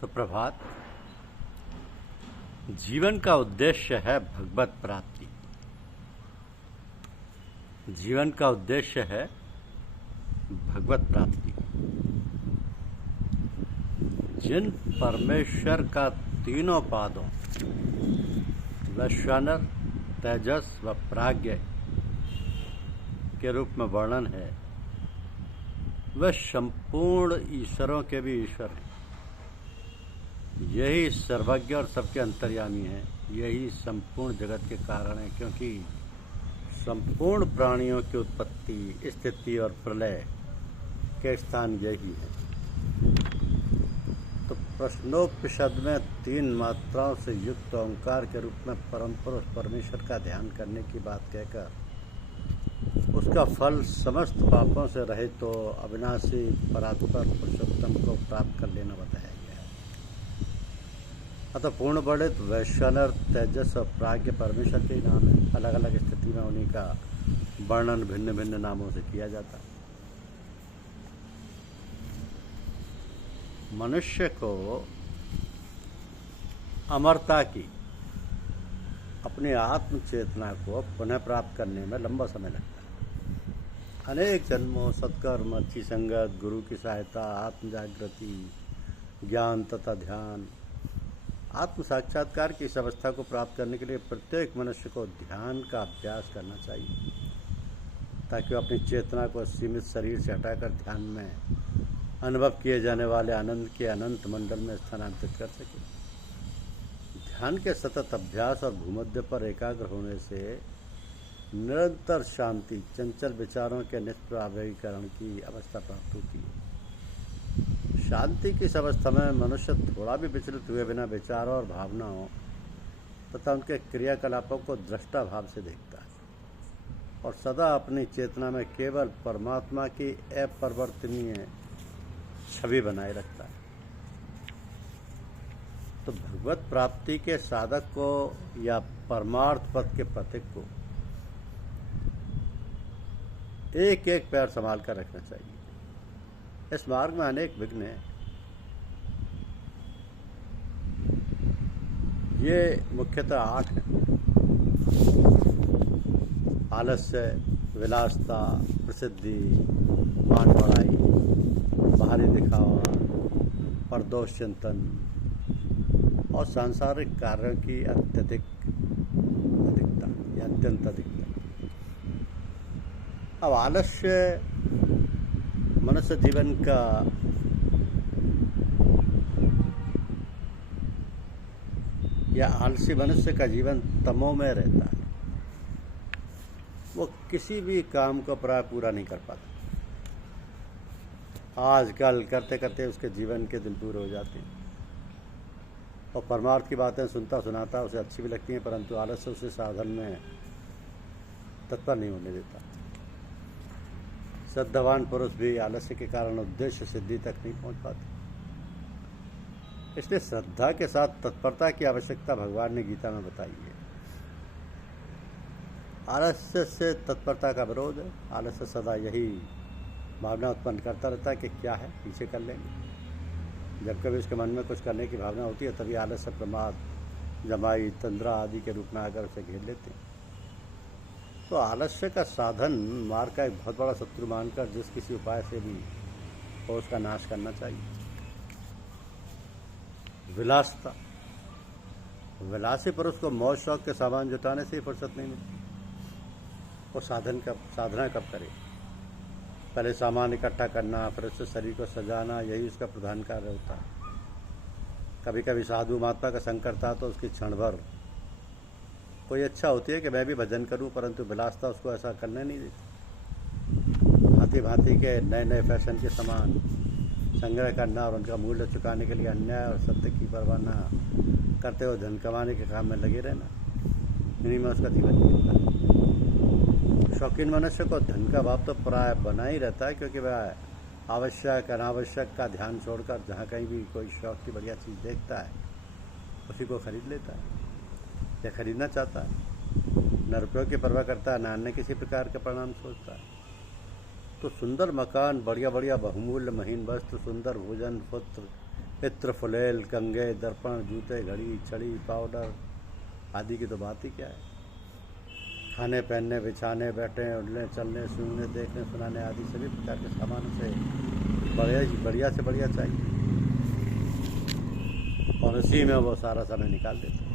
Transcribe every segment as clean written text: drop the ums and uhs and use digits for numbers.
सुप्रभात। जीवन का उद्देश्य है भगवत प्राप्ति। जीवन का उद्देश्य है भगवत प्राप्ति। जिन परमेश्वर का तीनों पादों वैश्वानर, तेजस व प्राज्ञ के रूप में वर्णन है, वह संपूर्ण ईश्वरों के भी ईश्वर हैं। यही सर्वज्ञ और सबके अंतर्यामी है। यही संपूर्ण जगत के कारण है, क्योंकि संपूर्ण प्राणियों की उत्पत्ति, स्थिति और प्रलय के स्थान यही है। तो प्रश्नोपनिषद में 3 मात्राओं से युक्त ओंकार के रूप में परम पुरुष परमेश्वर का ध्यान करने की बात कहकर उसका फल समस्त पापों से रहित तो अविनाशी परात्पर पुरुषोत्तम को प्राप्त कर लेना बताया गया है। अतः पूर्ण वर्णित वैश्वानर, तेजस और प्राज्ञ परमेश्वर के ही नाम है। अलग अलग स्थिति में उन्हीं का वर्णन भिन्न भिन्न नामों से किया जाता है। मनुष्य को अमरता की अपनी आत्म चेतना को पुनः प्राप्त करने में लंबा समय लगता है। अनेक जन्मों, सत्कर्म, अच्छी संगत, गुरु की सहायता, आत्म जागृति, ज्ञान तथा ध्यान, आत्म साक्षात्कार की इस अवस्था को प्राप्त करने के लिए प्रत्येक मनुष्य को ध्यान का अभ्यास करना चाहिए, ताकि वो अपनी चेतना को सीमित शरीर से हटाकर ध्यान में अनुभव किए जाने वाले आनंद के अनंत मंडल में स्थानांतरित कर सके। ध्यान के सतत अभ्यास और भूमध्य पर एकाग्र होने से निरंतर शांति, चंचल विचारों के निष्प्रभावीकरण की अवस्था प्राप्त होती है। शांति की इस अवस्था में मनुष्य थोड़ा भी विचलित हुए बिना विचारों और भावनाओं तथा उनके क्रियाकलापों को दृष्टा भाव से देखता है और सदा अपनी चेतना में केवल परमात्मा की अपरिवर्तनीय छवि बनाए रखता है। तो भगवत प्राप्ति के साधक को या परमार्थ पद के पथिक को एक एक पैर संभाल कर रखना चाहिए। इस मार्ग में अनेक विघ्न हैं। ये मुख्यतः 8 हैं: आलस्य, विलासता, प्रसिद्धि, मान बढ़ाई, बाहरी दिखावा, परदोष चिंतन और सांसारिक कार्यों की अत्यधिक अधिकता या अत्यंत अधिकता। अब आलस्य मनुष्य जीवन का या आलसी मनुष्य का जीवन तमो में रहता है। वो किसी भी काम को प्राय पूरा नहीं कर पाता। आजकल करते करते उसके जीवन के दिन पूरे हो जाते हैं और परमार्थ की बातें सुनता सुनाता उसे अच्छी भी लगती हैं, परंतु आलस्य उसे साधन में तत्पर नहीं होने देता। श्रद्धावान पुरुष भी आलस्य के कारण उद्देश्य सिद्धि तक नहीं पहुंच पाते। इसलिए श्रद्धा के साथ तत्परता की आवश्यकता भगवान ने गीता में बताई है। आलस्य से तत्परता का विरोध है। आलस्य सदा यही भावना उत्पन्न करता रहता है कि क्या है, पीछे कर लेंगे। जब कभी उसके मन में कुछ करने की भावना होती है, तभी आलस्य, प्रमाद, जमाई, तंद्रा आदि के रूप में आकर उसे घेर लेते हैं। तो आलस्य का साधन मार्ग का एक बहुत बड़ा शत्रु मानकर जिस किसी उपाय से भी हो उसका नाश करना चाहिए। विलासता, विलासी पुरुष को मौज शौक के सामान जुटाने से ही फुर्सत नहीं मिलती। वो साधना कब करे? पहले सामान इकट्ठा करना, फिर उससे शरीर को सजाना, यही उसका प्रधान कार्य होता है। कभी कभी साधु महात्मा का संकट था तो उसकी क्षण भर कोई इच्छा होती है कि मैं भी भजन करूं, परंतु विलासता उसको ऐसा करने नहीं देती। भांति भांति के नए नए फैशन के सामान संग्रह करना और उनका मूल्य चुकाने के लिए अन्याय और सत्य की परवाह न करते हुए धन कमाने के काम में लगे रहना, इन्हीं में उसका जीवन बीतता है। शौकीन मनुष्य को धन का भाव तो प्राय बना ही रहता है, क्योंकि वह आवश्यक अनावश्यक का ध्यान छोड़कर जहाँ कहीं भी कोई शौक की बढ़िया चीज़ देखता है उसी को खरीद लेता है या खरीदना चाहता है। न रुपयों की परवाह करता है, न अन्य किसी प्रकार का परिणाम सोचता है। तो सुंदर मकान, बढ़िया बढ़िया बहुमूल्य महीन वस्त्र, सुंदर भोजन, पुत्र, इत्र, फुलेल, कंगे, दर्पण, जूते, घड़ी, छड़ी, पाउडर आदि की तो बात ही क्या है। खाने, पहनने, बिछाने, बैठने, उठने, चलने, सूंघने, देखने, सुनाने आदि सभी प्रकार के सामानों से बढ़िया से बढ़िया चाहिए, और इसी में वो सारा समय निकाल देते हैं।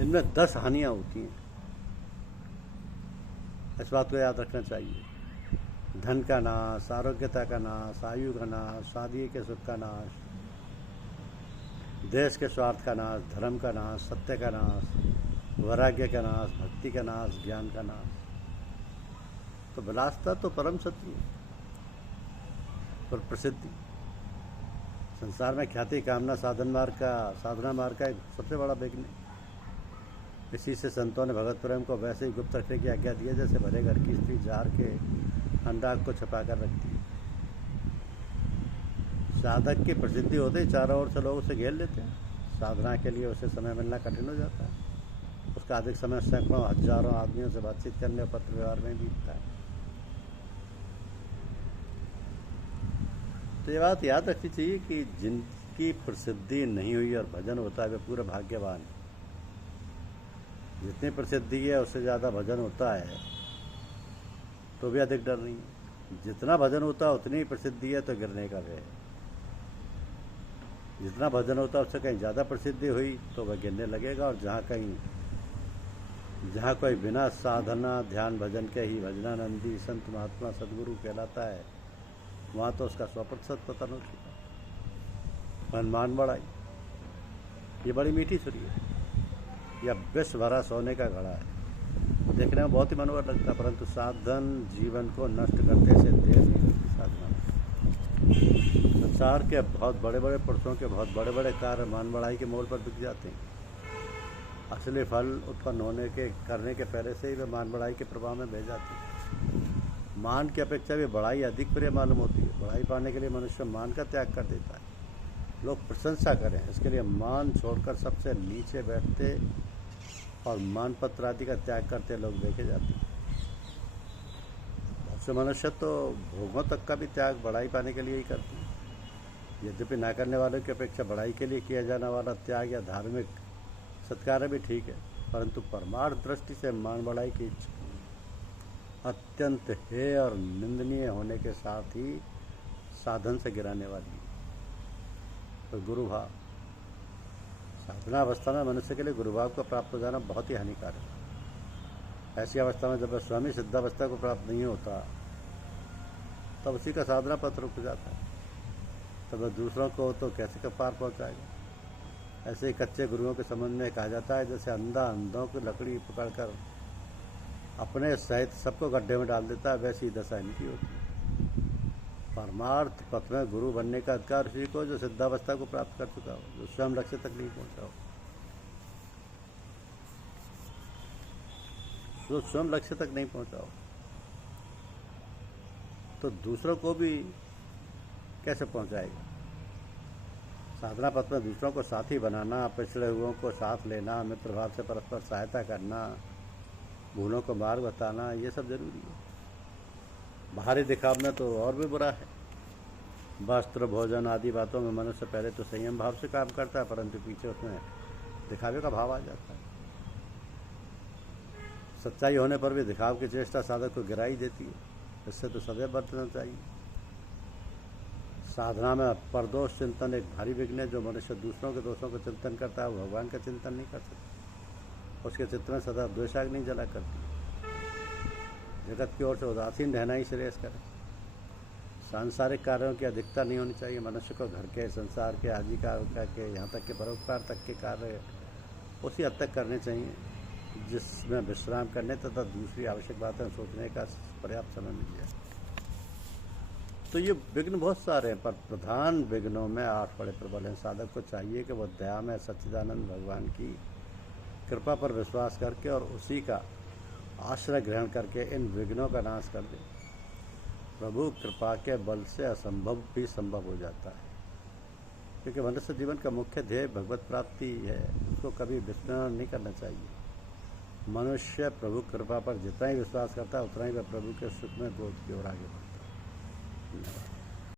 इनमें 10 हानियाँ होती हैं, इस बात को याद रखना चाहिए। धन का नाश, आरोग्यता का नाश, आयु का नाश, शादी के सुख का नाश, देश के स्वार्थ का नाश, धर्म का नाश, सत्य का नाश, वैराग्य का नाश, भक्ति का नाश, ज्ञान का नाश। तो विलासता तो परम शत्रु और प्रसिद्धि, संसार में ख्याति, कामना, साधना मार्ग का एक सबसे बड़ा विघ्न। इसी से संतों ने भगवत प्रेम को वैसे ही गुप्त रखने की आज्ञा दी है जैसे भरे घर की स्त्री जार के अनुराग को छुपा कर रखती है। साधक की प्रसिद्धि होते ही चारों ओर से लोग उसे घेर लेते हैं। साधना के लिए उसे समय मिलना कठिन हो जाता है। उसका अधिक समय सैकड़ों हजारों आदमियों से बातचीत करने और पत्र व्यवहार में बीतता है। तो ये बात याद रखनी चाहिए कि जिनकी प्रसिद्धि नहीं हुई और भजन होता है वे पूरे भाग्यवान हैं। जितनी प्रसिद्धि है उससे ज़्यादा भजन होता है तो भी अधिक डर नहीं है। जितना भजन होता है उतनी ही प्रसिद्धि है तो गिरने का भय है। जितना भजन होता है उससे कहीं ज़्यादा प्रसिद्धि हुई तो वह गिरने लगेगा, और जहाँ कोई बिना साधना ध्यान भजन के ही भजनानंदी संत महात्मा सदगुरु कहलाता है वहाँ तो उसका 100% पतन हो चुका। मनमान बढ़ाई, ये बड़ी मीठी सुरी है, यह विष भरा सोने का घड़ा है। देखने में बहुत ही मनोहर लगता है, परंतु साधन जीवन को नष्ट करते से देर नहीं लगती। साधना संसार के बहुत बड़े बड़े पुरुषों के बहुत बड़े बड़े कार्य मान बढ़ाई के मोल पर बिक जाते हैं। असली फल उत्पन्न करने के पहले से ही वे मान बढ़ाई के प्रभाव में बह जाते हैं। मान की अपेक्षा भी बढ़ाई अधिक प्रिय मालूम होती है। बढ़ाई पाने के लिए मनुष्य मान का त्याग कर देता है। लोग प्रशंसा करें इसके लिए मान छोड़कर सबसे नीचे बैठते और मान पत्र आदि का त्याग करते लोग देखे जाते हैं। बहुत से मनुष्य तो भोगों तक का भी त्याग बढ़ाई पाने के लिए ही करते हैं। यद्यपि ना करने वालों की अपेक्षा बढ़ाई के लिए किया जाने वाला त्याग या धार्मिक सत्कार भी ठीक है, परंतु परमार्थ दृष्टि से मान बढ़ाई की इच्छा अत्यंत हेय और निंदनीय होने के साथ ही साधन से गिराने वाली है। तो गुरुभाव, साधना अवस्था में मनुष्य के लिए गुरुभाव को प्राप्त हो जाना बहुत ही हानिकारक है। ऐसी अवस्था में जब स्वामी सिद्धावस्था को प्राप्त नहीं होता तब उसी का साधना पथ रुक जाता है। तब दूसरों को तो कैसे पार पहुंचाएगा। ऐसे ही कच्चे गुरुओं के संबंध में कहा जाता है जैसे अंधा अंधों की लकड़ी पकड़कर अपने सहित सबको गड्ढे में डाल देता है, वैसी ही दशा इनकी होती है। परमार्थ पथ में गुरु बनने का अधिकार उसी को जो सिद्धावस्था को प्राप्त कर चुका हो, जो स्वयं लक्ष्य तक नहीं पहुंचा हो। जो स्वयं लक्ष्य तक नहीं पहुंचा हो तो दूसरों को भी कैसे पहुंचाएगा। साधना पथ में दूसरों को साथी बनाना, पिछड़े हुओं को साथ लेना, मित्र भाव से परस्पर सहायता करना, भूलों को मार्ग बताना, ये सब जरूरी है। बाहरी दिखाव में तो और भी बुरा है। वस्त्र, भोजन आदि बातों में मनुष्य पहले तो संयम भाव से काम करता है, परंतु पीछे उसमें दिखावे का भाव आ जाता है। सच्चाई होने पर भी दिखाव की चेष्टा साधक को गिरा ही देती है। इससे तो सदैव बरतना चाहिए। साधना में परदोष चिंतन एक भारी विघ्न है। जो मनुष्य दूसरों के दोषों का चिंतन करता है वो भगवान का चिंतन नहीं कर सकता। उसके चित्त में सदा द्वेषाग्नि जला करती है। जगत की ओर से उदासीन रहना ही श्रेयस्कर है। सांसारिक कार्यों की अधिकता नहीं होनी चाहिए। मनुष्य को घर के, संसार के, आजीविका के, यहाँ तक के परोपकार तक के कार्य उसी हद तक करने चाहिए जिसमें विश्राम करने तथा दूसरी आवश्यक बातें सोचने का पर्याप्त समय मिल जाए। तो ये विघ्न बहुत सारे हैं, पर प्रधान विघ्नों में 8 बड़े प्रबल हैं। साधक को चाहिए कि वह दया में सच्चिदानंद भगवान की कृपा पर विश्वास करके और उसी का आश्रय ग्रहण करके इन विघ्नों का नाश कर दे। प्रभु कृपा के बल से असंभव भी संभव हो जाता है, क्योंकि मनुष्य जीवन का मुख्य ध्येय भगवत प्राप्ति है। उसको कभी विस्मरण नहीं करना चाहिए। मनुष्य प्रभु कृपा पर जितना ही विश्वास करता है उतना ही वह प्रभु के सुख में गोद की ओर आगे बढ़ता है। धन्यवाद।